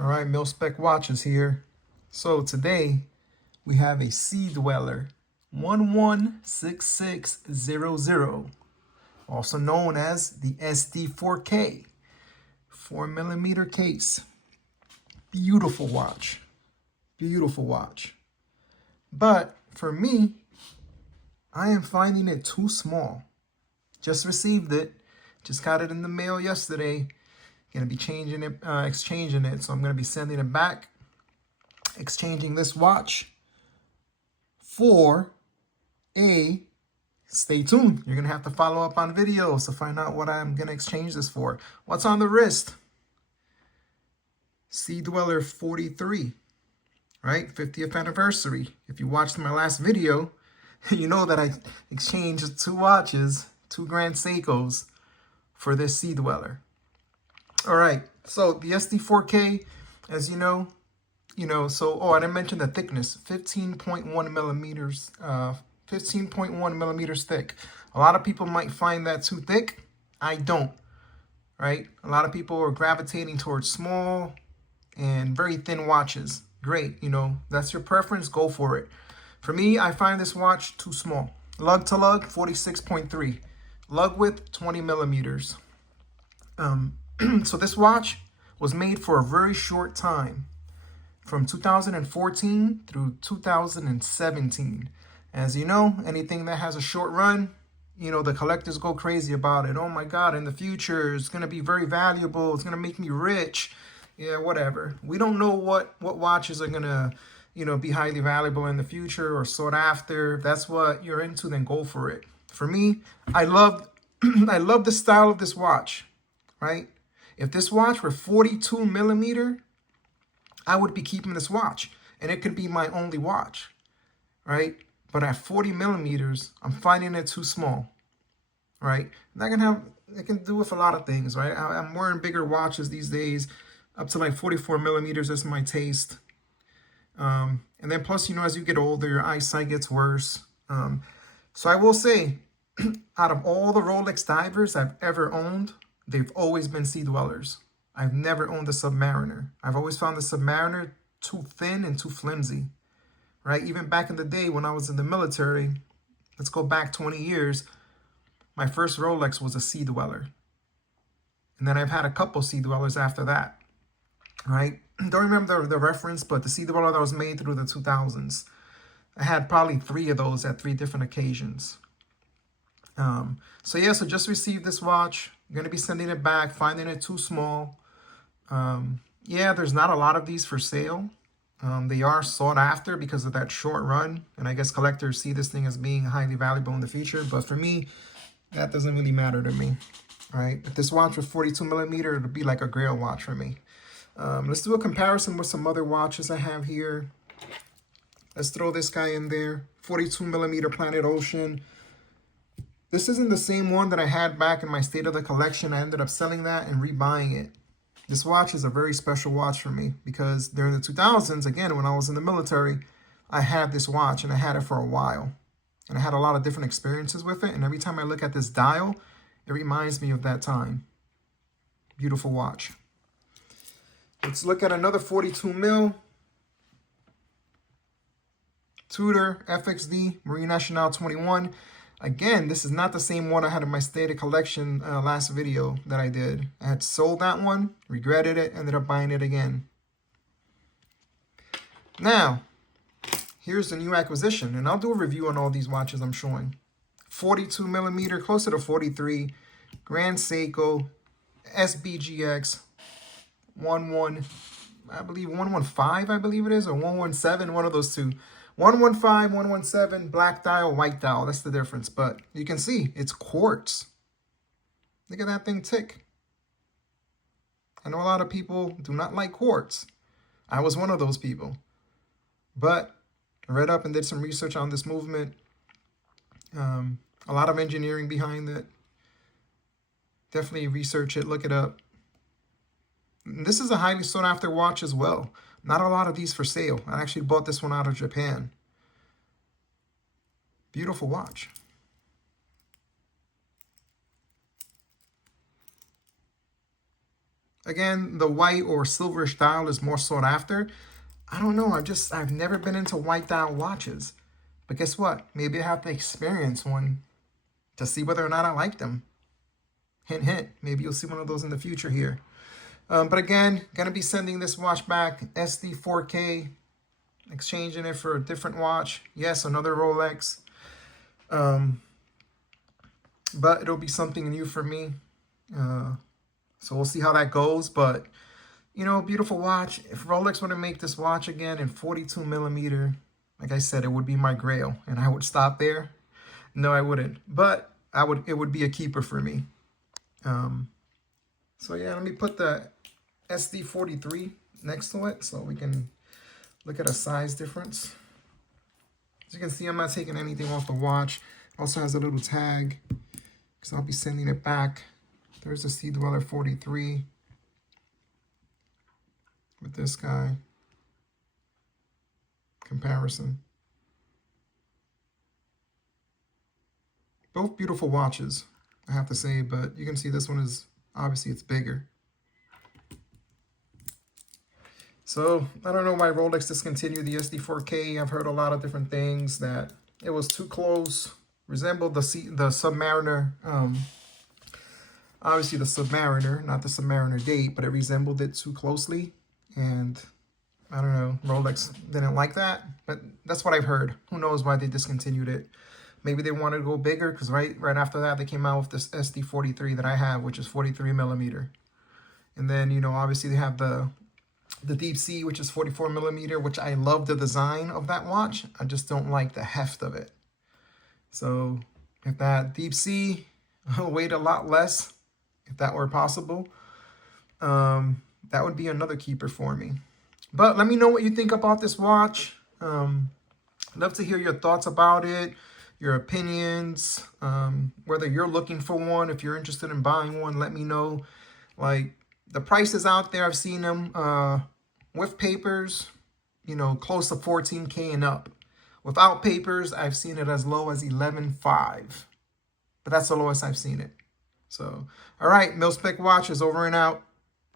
All right, MIL-SPEC watches here. So today we have a Sea Dweller 116600, also known as the SD4K 4mm case. Beautiful watch, beautiful watch. But for me, I am finding it too small. Just received it, just got it in the mail yesterday. Gonna be changing it, exchanging it. So I'm gonna be sending it back, exchanging this watch for a, stay tuned. You're gonna have to follow up on videos to find out what I'm gonna exchange this for. What's on the wrist? Sea Dweller 43, right? 50th anniversary. If you watched my last video, you know that I exchanged two watches, two Grand Seikos, for this Sea Dweller. All right, so the SD4K, as you know, I didn't mention the thickness, 15.1 millimeters, 15.1 millimeters thick. A lot of people might find that too thick. I don't, right? A lot of people are gravitating towards small and very thin watches. Great, that's your preference, go for it. For me, I find this watch too small. Lug to lug, 46.3. Lug width, 20 millimeters. So this watch was made for a very short time, from 2014 through 2017. As you know, anything that has a short run, the collectors go crazy about it. Oh my God, in the future, it's going to be very valuable. It's going to make me rich. Yeah, whatever. We don't know what watches are going to, be highly valuable in the future or sought after. If that's what you're into, then go for it. For me, I love the style of this watch, right? If this watch were 42 millimeter, I would be keeping this watch and it could be my only watch, right? But at 40 millimeters, I'm finding it too small, right? It can do with a lot of things, right? I'm wearing bigger watches these days, up to like 44 millimeters. That's my taste. And then plus, as you get older, your eyesight gets worse. So I will say, out of all the Rolex divers I've ever owned, they've always been Sea Dwellers. I've never owned a Submariner. I've always found the Submariner too thin and too flimsy, right? Even back in the day when I was in the military, let's go back 20 years, my first Rolex was a Sea Dweller. And then I've had a couple Sea Dwellers after that, right? Don't remember the reference, but the Sea Dweller that was made through the 2000s. I had probably 3 of those at 3 different occasions. So just received this watch. I'm going to be sending it back, finding it too small. There's not a lot of these for sale. They are sought after because of that short run. And I guess collectors see this thing as being highly valuable in the future. But for me, that doesn't really matter to me, right? If this watch was 42 millimeter, it would be like a Grail watch for me. Let's do a comparison with some other watches I have here. Let's throw this guy in there. 42 millimeter Planet Ocean. This isn't the same one that I had back in my State of the Collection. I ended up selling that and rebuying it. This watch is a very special watch for me because during the 2000s, again, when I was in the military, I had this watch and I had it for a while. And I had a lot of different experiences with it. And every time I look at this dial, it reminds me of that time. Beautiful watch. Let's look at another 42 mil. Tudor FXD Marine Nationale 21. Again, this is not the same one I had in my State of Collection last video that I did. I had sold that one, regretted it, ended up buying it again. Now, here's the new acquisition, and I'll do a review on all these watches I'm showing. 42 millimeter, closer to 43, Grand Seiko, SBGX, 115, I believe it is, or 117, one of those two. 115, 117, black dial, white dial. That's the difference. But you can see it's quartz. Look at that thing tick. I know a lot of people do not like quartz. I was one of those people. But I read up and did some research on this movement. A lot of engineering behind it. Definitely research it, look it up. And this is a highly sought after watch as well. Not a lot of these for sale. I actually bought this one out of Japan. Beautiful watch. Again, the white or silverish dial is more sought after. I don't know. I've never been into white dial watches. But guess what? Maybe I have to experience one to see whether or not I like them. Hint, hint. Maybe you'll see one of those in the future here. But again, going to be sending this watch back. SD 4K. Exchanging it for a different watch. Yes, another Rolex. But it'll be something new for me. So we'll see how that goes. But, you know, beautiful watch. If Rolex were to make this watch again in 42 millimeter, like I said, it would be my grail. And I would stop there. No, I wouldn't. But it would be a keeper for me. So yeah, let me put the SD43 next to it so we can look at a size difference. As you can see, I'm not taking anything off the watch. Also has a little tag because I'll be sending it back. There's the Sea Dweller 43 with this guy. Comparison. Both beautiful watches, I have to say, but you can see this one is, obviously it's bigger. So, I don't know why Rolex discontinued the SD4K. I've heard a lot of different things, that it was too close, resembled the Submariner, obviously the Submariner, not the Submariner date, but it resembled it too closely. And I don't know, Rolex didn't like that, but that's what I've heard. Who knows why they discontinued it. Maybe they wanted to go bigger, because right after that, they came out with this SD43 that I have, which is 43 millimeter. And then, you know, obviously they have the Deep Sea, which is 44 millimeter, which I love the design of that watch. I just don't like the heft of it. So if that Deep Sea weighed a lot less, if that were possible, that would be another keeper for me. But let me know what you think about this watch. Love to hear your thoughts about it, your opinions, whether you're looking for one. If you're interested in buying one, let me know. Like, the prices out there, I've seen them with papers, you know, close to 14K and up. Without papers, I've seen it as low as 11.5. But that's the lowest I've seen it. So, all right, MIL-SPEC watch is over and out.